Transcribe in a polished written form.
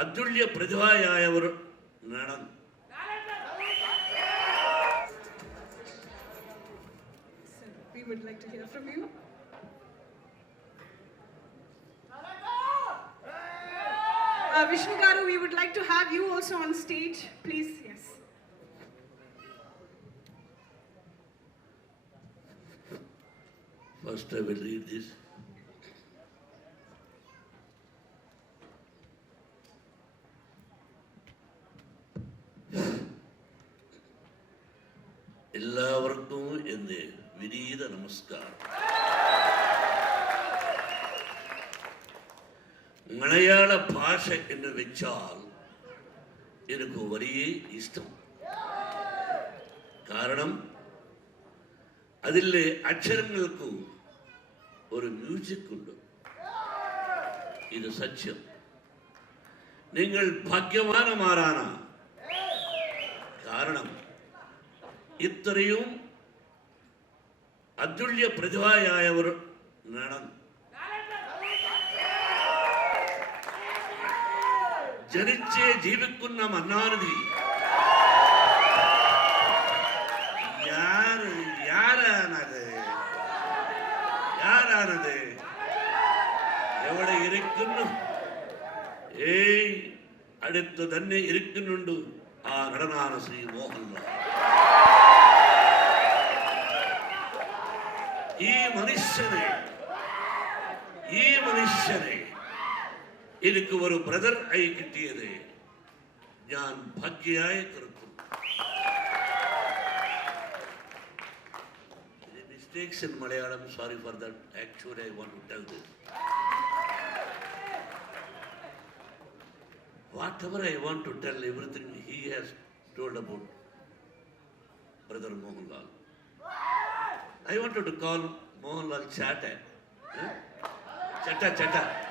അതുല്യ പ്രതിഭയായവർ നടന്നു. We would like to hear from you. Vishnu Garu, we would like to have you also on stage, please. Yes. First I will read this. എല്ലാവർക്കും എൻ്റെ വിനീത നമസ്കാരം. മലയാള ഭാഷ എന്ന് വെച്ചാൽ എനിക്ക് വലിയ ഇഷ്ടം. കാരണം അതിലെ അക്ഷരങ്ങൾക്ക് ഒരു മ്യൂസിക് ഉണ്ട്. ഇത് സത്യം. നിങ്ങൾ ഭാഗ്യവാന്മാരാണ്. കാരണം ഇത്രയും അതുല്യ പ്രതിഭയായവർ നടന്നു. ജനിച്ച് ജീവിക്കുന്ന മന്നാനദി യാരാണത്? എവിടെ ഇരിക്കുന്നു? അടുത്ത് തന്നെ ഇരിക്കുന്നുണ്ട്. ആ നടനാണ് ശ്രീ മോഹൻലാൽ. ഈ മനുഷ്യനെ എനിക്ക് ഒരു ബ്രദർ ആയി കിട്ടിയത് ഞാൻ ഭാഗ്യയായി കരുതുന്നു. Mistakes in Malayalam, sorry for that. Actually, I want to tell this. Whatever I want to tell, everything he has told about Brother Mohanlal. I wanted to call Mohanlal Chatta. Chatta.